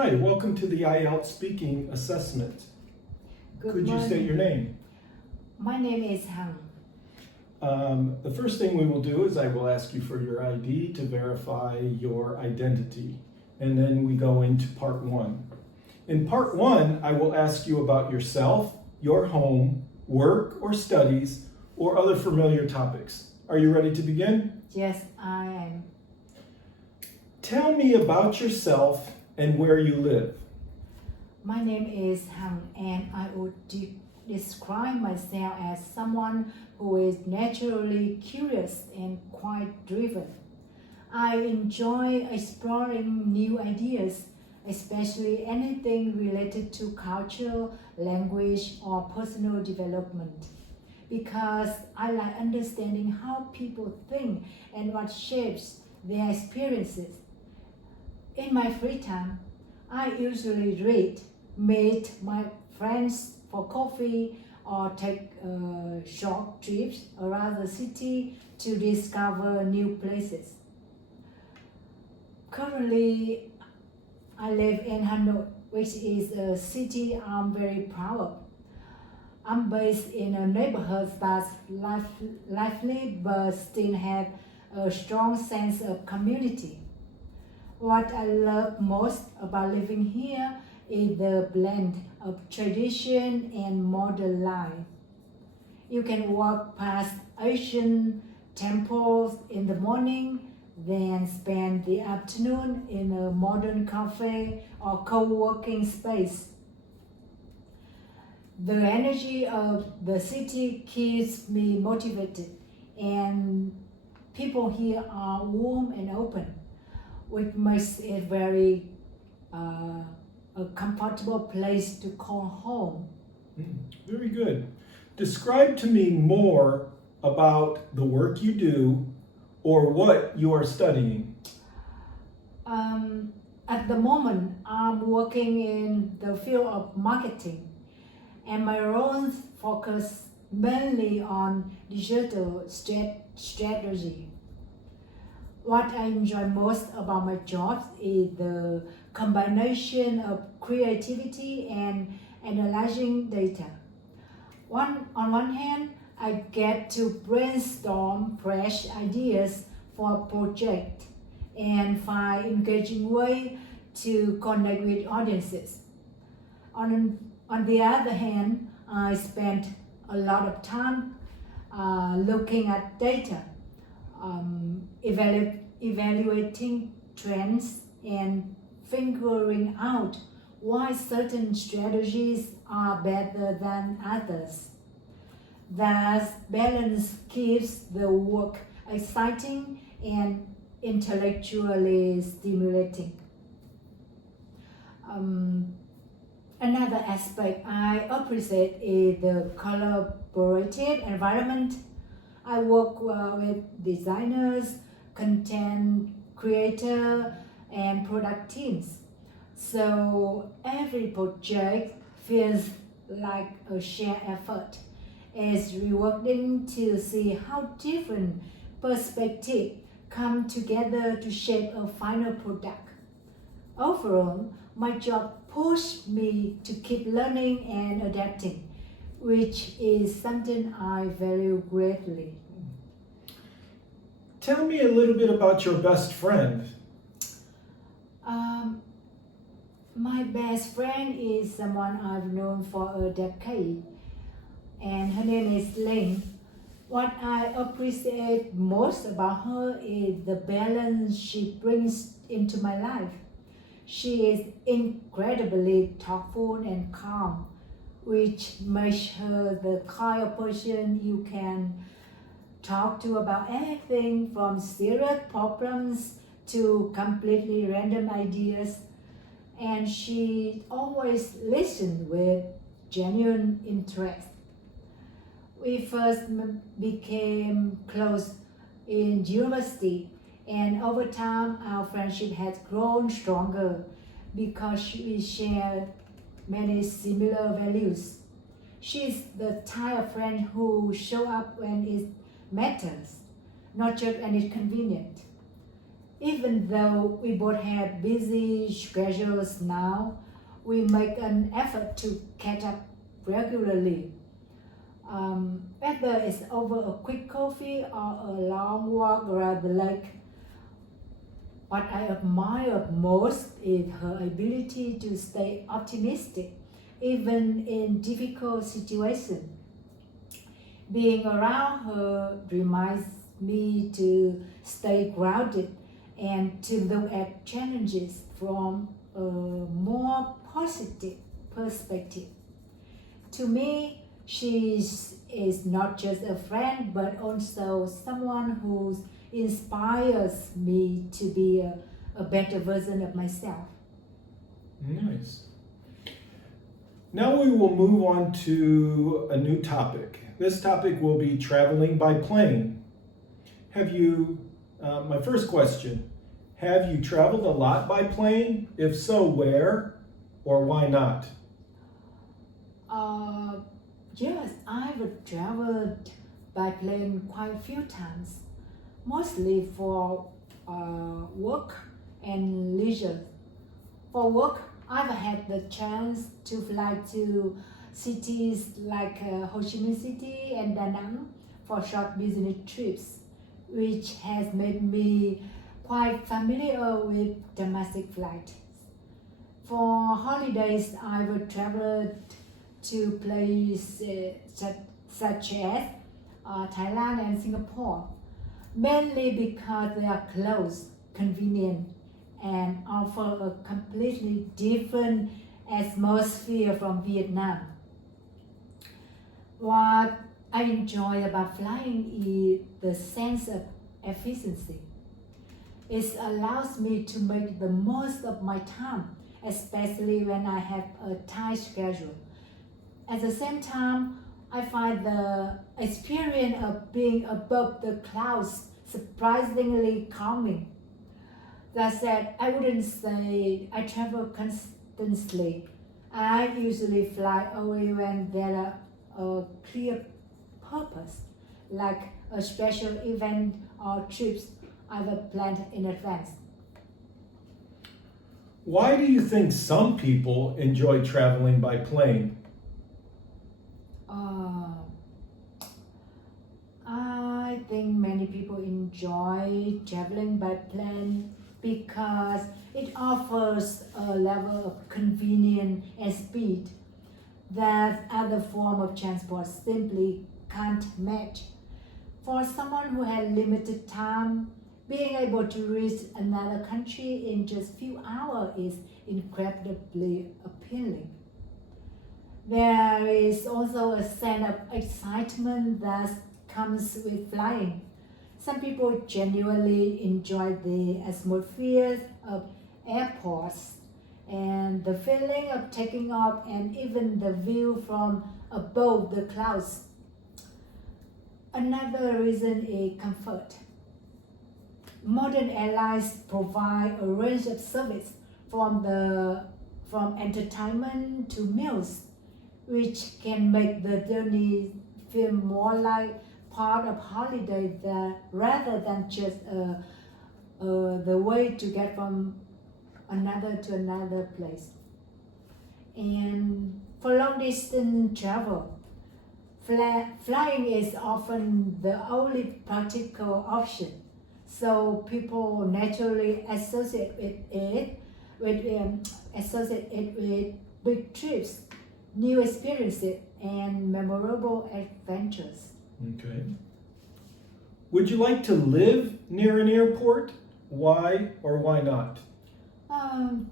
Hi, welcome to the IELTS speaking assessment. Good Could you morning. state your name? My name is Hằng. The first thing we will do is I will ask you for your ID to verify your identity. And then we go into part one. In part one, I will ask you about yourself, your home, work or studies, or other familiar topics. Are you ready to begin? Yes, I am. Tell me about yourself and where you live. My name is Hằng, and I would describe myself as someone who is naturally curious and quite driven. I enjoy exploring new ideas, especially anything related to culture, language, or personal development, because I like understanding how people think and what shapes their experiences. In my free time, I usually read, meet my friends for coffee, or take short trips around the city to discover new places. Currently, I live in Hanoi, which is a city I'm very proud of. I'm based in a neighborhood that's lively but still has a strong sense of community. What I love most about living here is the blend of tradition and modern life. You can walk past ancient temples in the morning, then spend the afternoon in a modern cafe or co-working space. The energy of the city keeps me motivated, and people here are warm and open, which makes it a comfortable place to call home. Very good. Describe to me more about the work you do or what you are studying. At the moment, I'm working in the field of marketing, and my roles focus mainly on digital strategy. What I enjoy most about my job is the combination of creativity and analyzing data. On one hand, I get to brainstorm fresh ideas for a project and find engaging ways to connect with audiences. On the other hand, I spend a lot of time looking at data, evaluating trends, and figuring out why certain strategies are better than others. That balance keeps the work exciting and intellectually stimulating. Another aspect I appreciate is the collaborative environment. I work with designers, content creators, and product teams. So every project feels like a shared effort. It's rewarding to see how different perspectives come together to shape a final product. Overall, my job pushed me to keep learning and adapting, which is something I value greatly. Tell me a little bit about your best friend. My best friend is someone I've known for a decade, and her name is Linh. What I appreciate most about her is the balance she brings into my life. She is incredibly thoughtful and calm, which makes her the kind of person you can talk to about anything from serious problems to completely random ideas. And she always listens with genuine interest. We first became close in university, and over time our friendship has grown stronger because we share many similar values. She's the type of friend who shows up when it matters, not just when it's convenient. Even though we both have busy schedules now, we make an effort to catch up regularly. Whether it's over a quick coffee or a long walk around the lake, what I admire most is her ability to stay optimistic even in difficult situations. Being around her reminds me to stay grounded and to look at challenges from a more positive perspective. To me, she is not just a friend but also someone who inspires me to be a better version of myself. Nice. Now we will move on to a new topic. This topic will be traveling by plane. My first question, have you traveled a lot by plane? If so, where or why not? Yes, I've traveled by plane quite a few times, mostly for work and leisure. For work, I've had the chance to fly to cities like Ho Chi Minh City and Da Nang for short business trips, which has made me quite familiar with domestic flights. For holidays, I've traveled to places such as Thailand and Singapore, mainly because they are close, convenient, and offer a completely different atmosphere from Vietnam. What I enjoy about flying is the sense of efficiency. It allows me to make the most of my time, especially when I have a tight schedule. At the same time, I find the experience of being above the clouds surprisingly calming. That said, I wouldn't say I travel constantly. I usually fly only when there are a clear purpose, like a special event or trips I've planned in advance. Why do you think some people enjoy traveling by plane? I think many people enjoy traveling by plane because it offers a level of convenience and speed that other form of transport simply can't match. For someone who has limited time, being able to reach another country in just few hours is incredibly appealing. There is also a sense of excitement that comes with flying. Some people genuinely enjoy the atmosphere of airports and the feeling of taking off and even the view from above the clouds. Another reason is comfort. Modern airlines provide a range of service from entertainment to meals, which can make the journey feel more like part of holiday rather than just the way to get from another to another place. And for long distance travel, flying is often the only practical option. So people naturally associate it with big trips, new experiences, and memorable adventures. Okay. Would you like to live near an airport? Why or why not?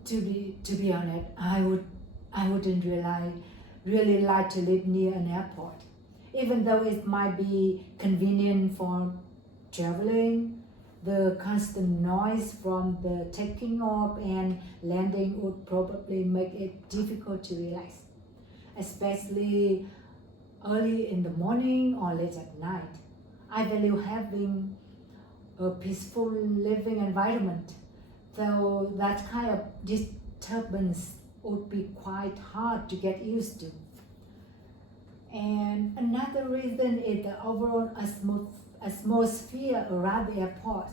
To be honest, I wouldn't really like to live near an airport, even though it might be convenient for traveling. The constant noise from the taking off and landing would probably make it difficult to relax, especially early in the morning or late at night. I value having a peaceful living environment, though that kind of disturbance would be quite hard to get used to. And another reason is the overall atmosphere around the airport.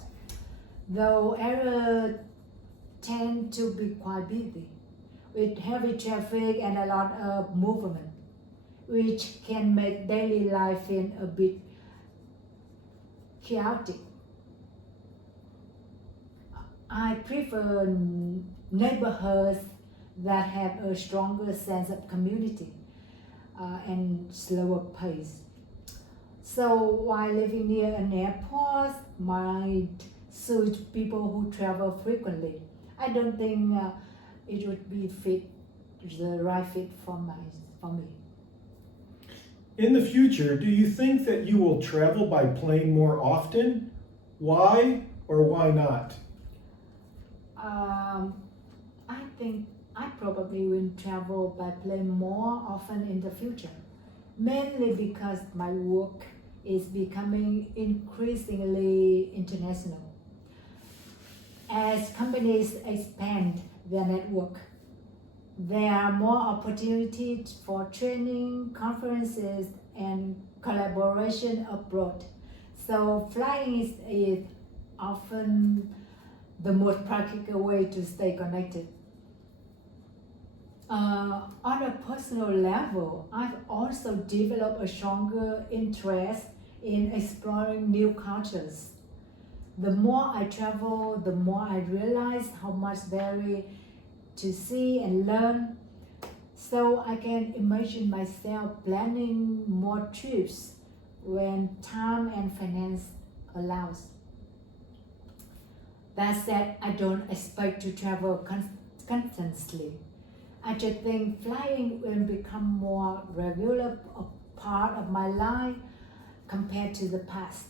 though areas tend to be quite busy, with heavy traffic and a lot of movement, which can make daily life feel a bit chaotic. I prefer neighborhoods that have a stronger sense of community and slower pace. So while living near an airport might suit people who travel frequently, I don't think it would be the right fit for me. In the future, do you think that you will travel by plane more often? Why or why not? I think I probably will travel by plane more often in the future, mainly because my work is becoming increasingly international. As companies expand their network, there are more opportunities for training, conferences, and collaboration abroad. So flying is often the most practical way to stay connected. On a personal level, I've also developed a stronger interest in exploring new cultures. The more I travel, the more I realize how much there is to see and learn. So I can imagine myself planning more trips when time and finance allows. That said, I don't expect to travel constantly. I just think flying will become more regular a part of my life compared to the past.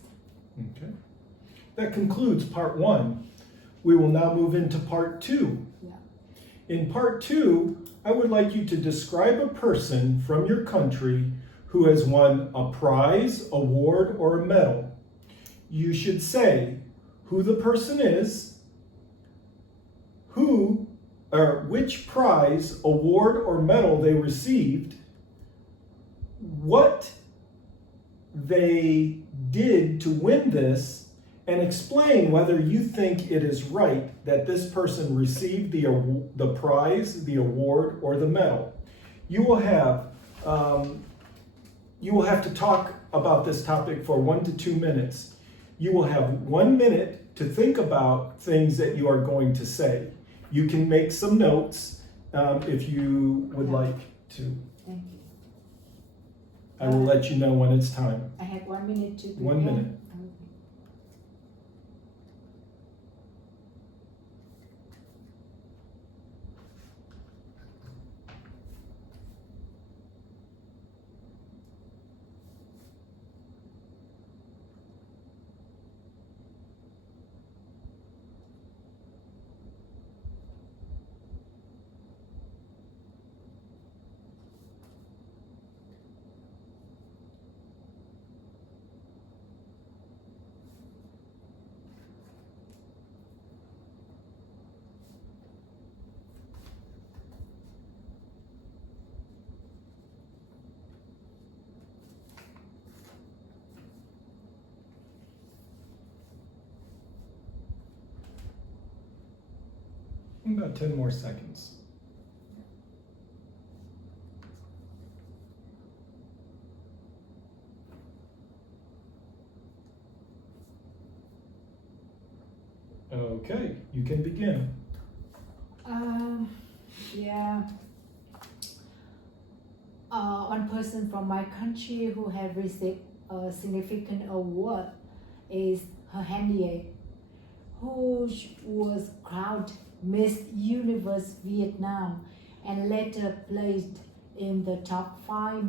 Okay. That concludes part 1. We will now move into part 2. Yeah. In part 2, I would like you to describe a person from your country who has won a prize, award, or a medal. You should say who the person is, which prize, award, or medal they received, what they did to win this, and explain whether you think it is right that this person received the prize, the award, or the medal. You will have to talk about this topic for 1 to 2 minutes. You will have 1 minute to think about things that you are going to say. You can make some notes if you would like to. Thank you. I will let you know when it's time. I have 1 minute to prepare. 1 minute. Okay. About 10 more seconds. Okay, you can begin. Yeah. One person from my country who have received a significant award is her handmaid, who was crowned Miss Universe Vietnam and later placed in the top 5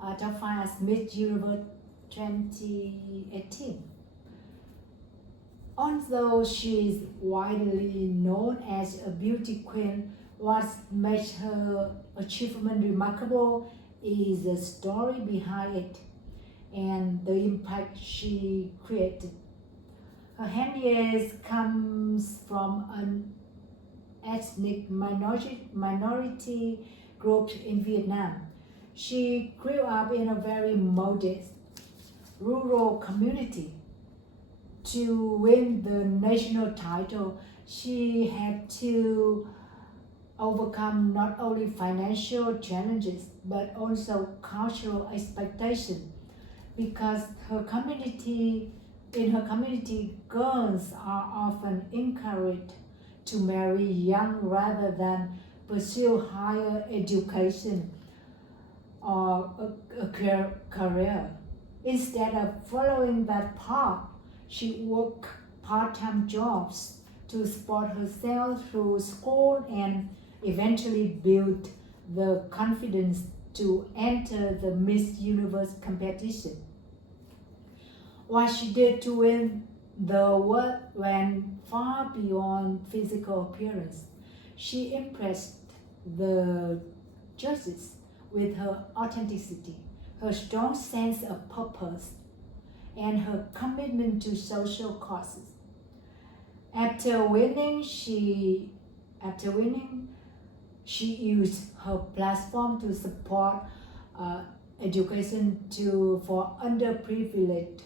as Miss Universe 2018. Although she is widely known as a beauty queen, what makes her achievement remarkable is the story behind it and the impact she created. Her handmaid comes from an ethnic minority group in Vietnam. She grew up in a very modest rural community. to win the national title, she had to overcome not only financial challenges but also cultural expectations, because in her community, girls are often encouraged to marry young rather than pursue higher education or a career. Instead of following that path, she worked part-time jobs to support herself through school and eventually built the confidence to enter the Miss Universe competition. What she did to win the award went far beyond physical appearance. She impressed the judges with her authenticity, her strong sense of purpose, and her commitment to social causes. After winning, she used her platform to support education for underprivileged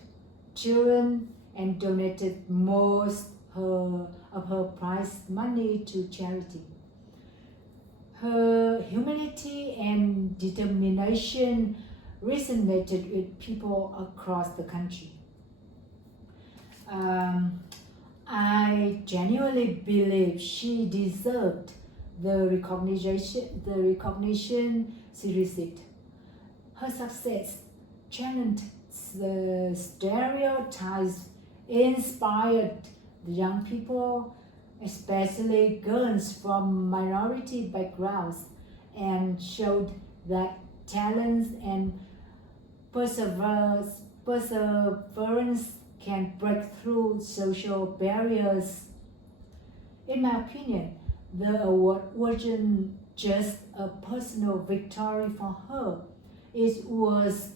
children and donated most of her prize money to charity. Her humility and determination resonated with people across the country. I genuinely believe she deserved the recognition she received. Her success challenged the stereotypes, inspired the young people, especially girls from minority backgrounds, and showed that talent and perseverance can break through social barriers. In my opinion, the award wasn't just a personal victory for her. It was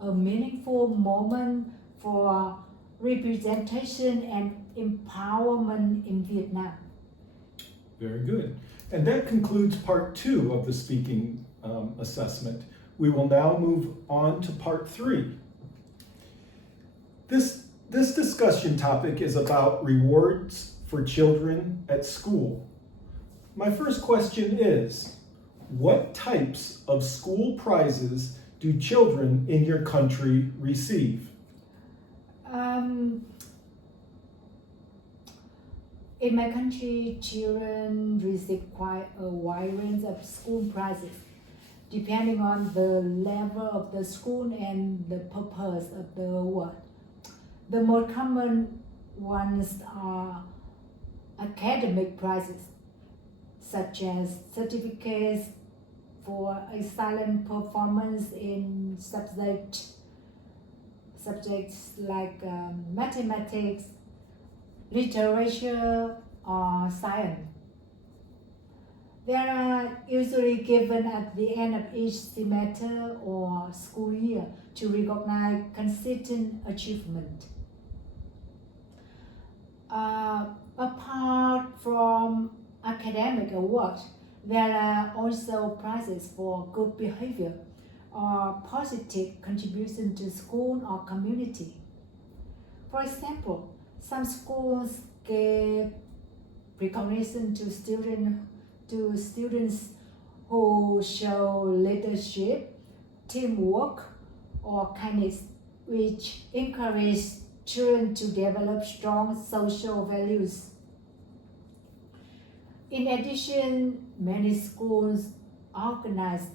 a meaningful moment for representation and empowerment in Vietnam. Very good. And that concludes part 2 of the speaking assessment. We will now move on to part 3. This discussion topic is about rewards for children at school. My first question is, what types of school prizes do children in your country receive? In my country, children receive quite a wide range of school prizes, depending on the level of the school and the purpose of the award. The most common ones are academic prizes, such as certificates for excellent performance in subjects like mathematics, literature, or science. They are usually given at the end of each semester or school year to recognize consistent achievement. Apart from academic awards, there are also prizes for good behavior or positive contribution to school or community. For example, some schools give recognition to students who show leadership, teamwork, or kindness, which encourage children to develop strong social values. In addition, many schools organize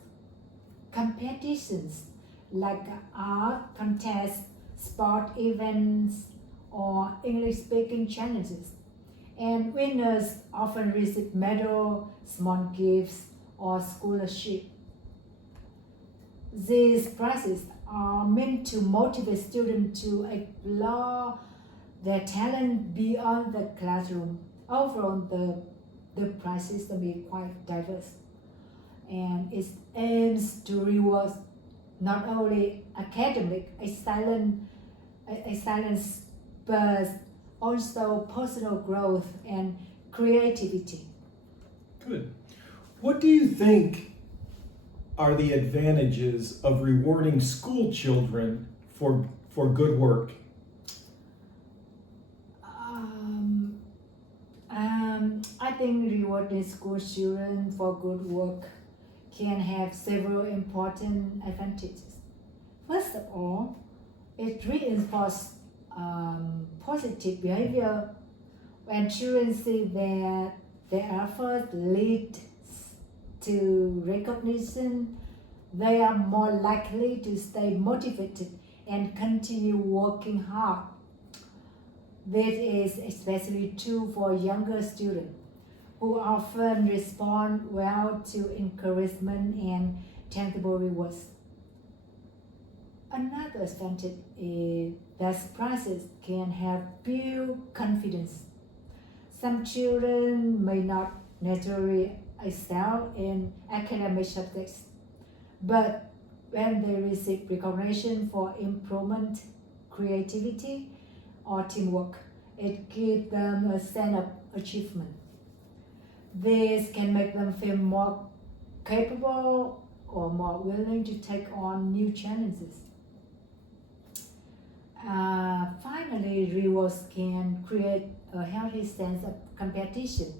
competitions like art contests, sport events, or English speaking challenges, and winners often receive medals, small gifts, or scholarship. These prizes are meant to motivate students to explore their talent beyond the classroom. Overall, the prize system is quite diverse, and it aims to reward not only academic excellence but also personal growth and creativity. Good. What do you think are the advantages of rewarding school children for good work? think rewarding school children for good work can have several important advantages. First of all, it reinforces positive behavior. When children see that their effort leads to recognition, they are more likely to stay motivated and continue working hard. This is especially true for younger students who often respond well to encouragement and tangible rewards. Another advantage is that prizes can help build confidence. Some children may not naturally excel in academic subjects, but when they receive recognition for improvement, creativity, or teamwork, it gives them a sense of achievement. This can make them feel more capable or more willing to take on new challenges. Finally, rewards can create a healthy sense of competition.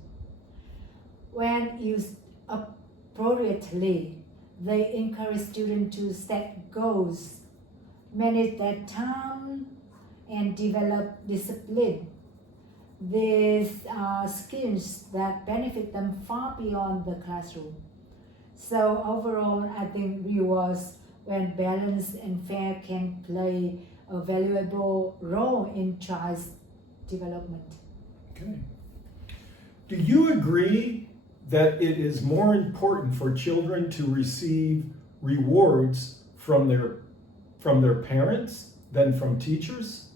When used appropriately, they encourage students to set goals, manage their time, and develop discipline. These are skills that benefit them far beyond the classroom. So overall, I think rewards, when balanced and fair, can play a valuable role in child's development. Okay. Do you agree that it is more important for children to receive rewards from their parents than from teachers?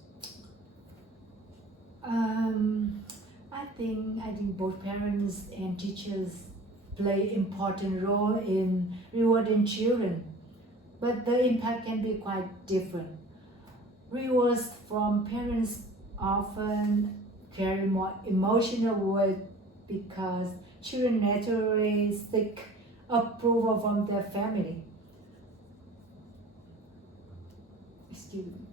I think both parents and teachers play important role in rewarding children, but the impact can be quite different. Rewards from parents often carry more emotional weight because children naturally seek approval from their family. Excuse me.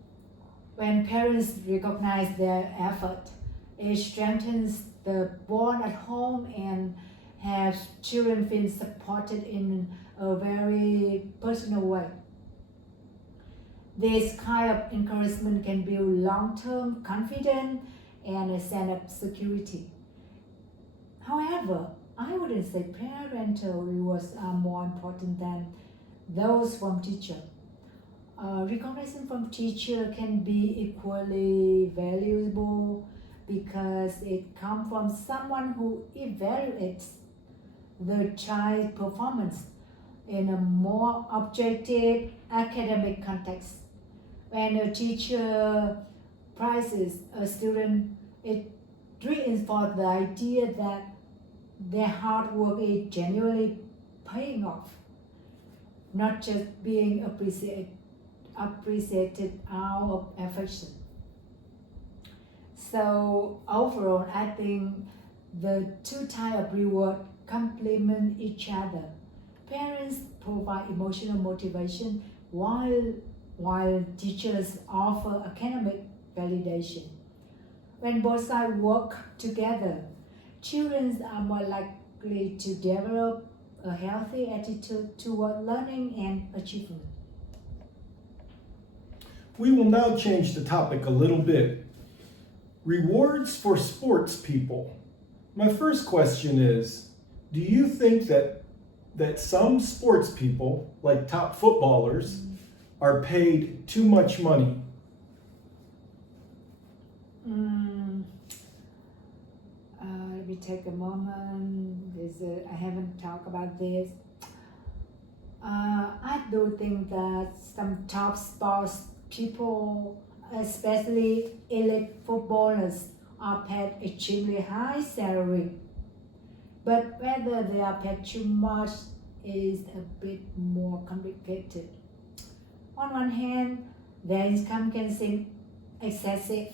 When parents recognize their effort, it strengthens the bond at home and has children feel supported in a very personal way. This kind of encouragement can build long-term confidence and a sense of security. However, I wouldn't say parental rewards are more important than those from teacher. Recognition from teacher can be equally valuable because it comes from someone who evaluates the child's performance in a more objective academic context. When a teacher prizes a student, it reinforces the idea that their hard work is genuinely paying off, not just being appreciated out of affection. So overall, I think the two types of reward complement each other. Parents provide emotional motivation while teachers offer academic validation. When both sides work together, children are more likely to develop a healthy attitude toward learning and achievement. We will now change the topic a little bit. Rewards for sports people. My first question is, do you think that some sports people, like top footballers, are paid too much money? Let me take a moment. I haven't talked about this. I do think that some top sports people, especially elite footballers, are paid extremely high salary. But whether they are paid too much is a bit more complicated. On one hand, their income can seem excessive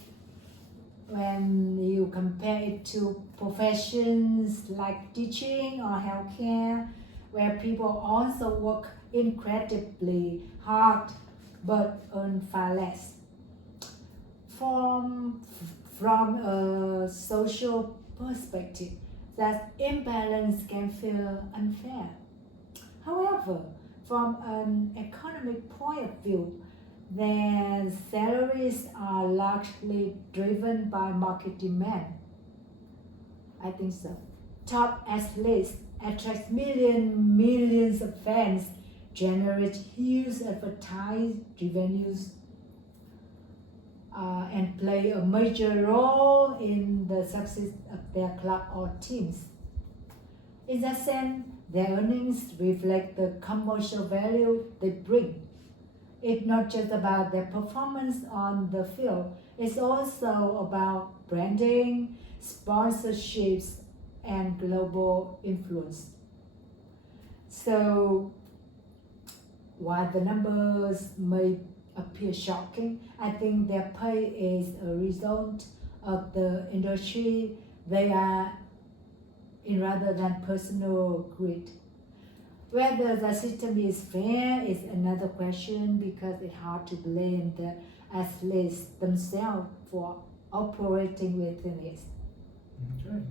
when you compare it to professions like teaching or healthcare, where people also work incredibly hard but earn far less. From a social perspective, that imbalance can feel unfair. However, from an economic point of view, their salaries are largely driven by market demand. I think so. Top athletes attract millions of fans, generate huge advertising revenues, and play a major role in the success of their club or teams. In that sense, their earnings reflect the commercial value they bring. It's not just about their performance on the field, it's also about branding, sponsorships, and global influence. So, while the numbers may appear shocking, I think their pay is a result of the industry they are in rather than personal greed. Whether the system is fair is another question because it's hard to blame the athletes themselves for operating within it. Okay.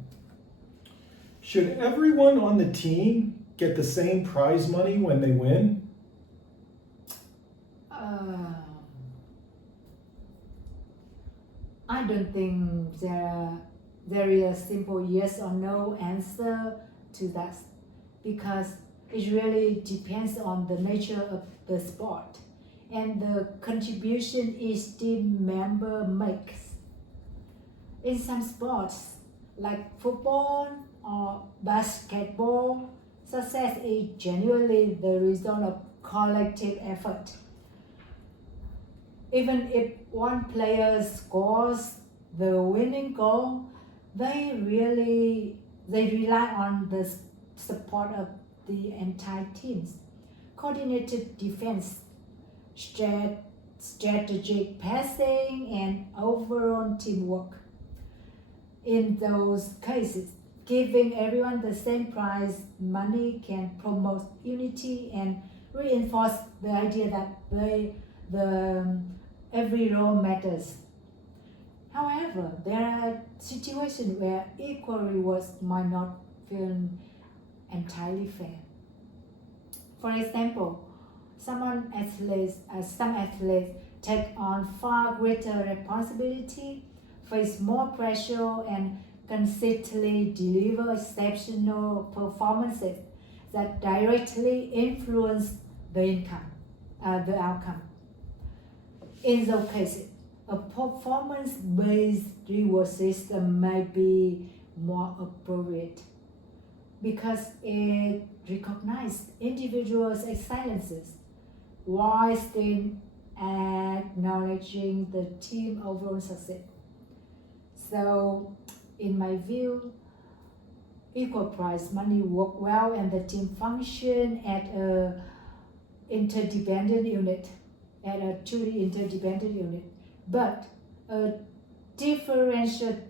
Should everyone on the team get the same prize money when they win? I don't think there is a simple yes or no answer to that because it really depends on the nature of the sport and the contribution each team member makes. In some sports, like football or basketball, success is genuinely the result of collective effort. Even if one player scores the winning goal, they rely on the support of the entire teams. Coordinated defense, strategic passing, and overall teamwork. In those cases, giving everyone the same prize money can promote unity and reinforce the idea that every role matters. However, there are situations where equal rewards might not feel entirely fair. For example, some athletes take on far greater responsibility, face more pressure, and consistently deliver exceptional performances that directly influence the outcome. In those cases, a performance-based reward system might be more appropriate because it recognizes individuals' excellences while still acknowledging the team overall success. So, in my view, equal prize money work well and the team function at a truly interdependent unit. But a differentiated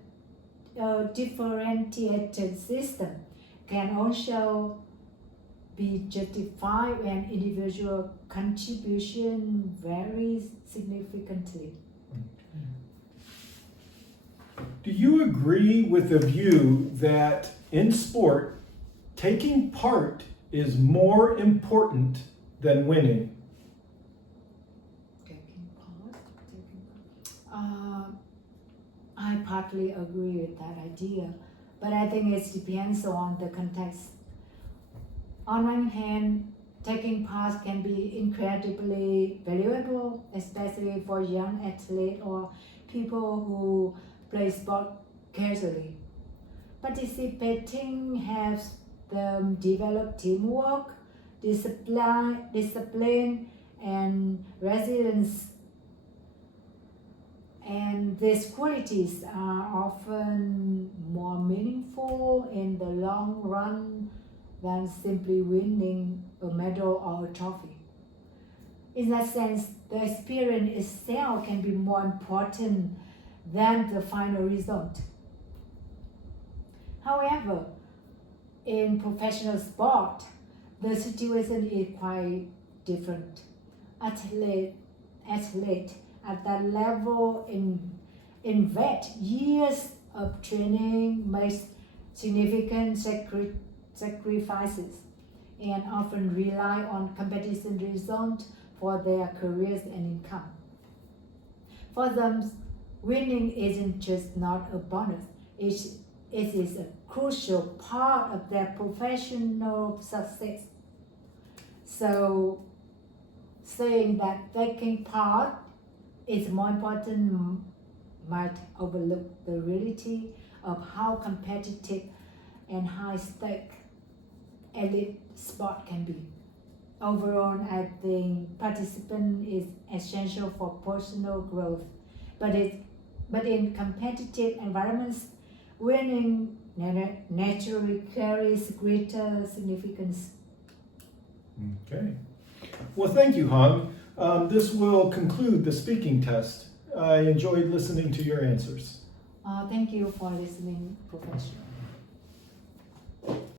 system can also be justified when individual contribution varies significantly. Do you agree with the view that in sport, taking part is more important than winning? I partly agree with that idea, but I think it depends on the context. On one hand, taking part can be incredibly valuable, especially for young athletes or people who play sport casually. Participating helps them develop teamwork, discipline, and resilience. And these qualities are often more meaningful in the long run than simply winning a medal or a trophy. In that sense, the experience itself can be more important than the final result. However, in professional sport, the situation is quite different. Athletes at that level invest years of training, make significant sacrifices, and often rely on competition results for their careers and income. For them, winning isn't just not a bonus, it is a crucial part of their professional success. So, saying that taking part is more important might overlook the reality of how competitive and high-stake elite sport can be. Overall, I think participation is essential for personal growth, but in competitive environments, winning naturally carries greater significance. Okay. Well, thank you, Han. This will conclude the speaking test. I enjoyed listening to your answers. Thank you for listening, Professor.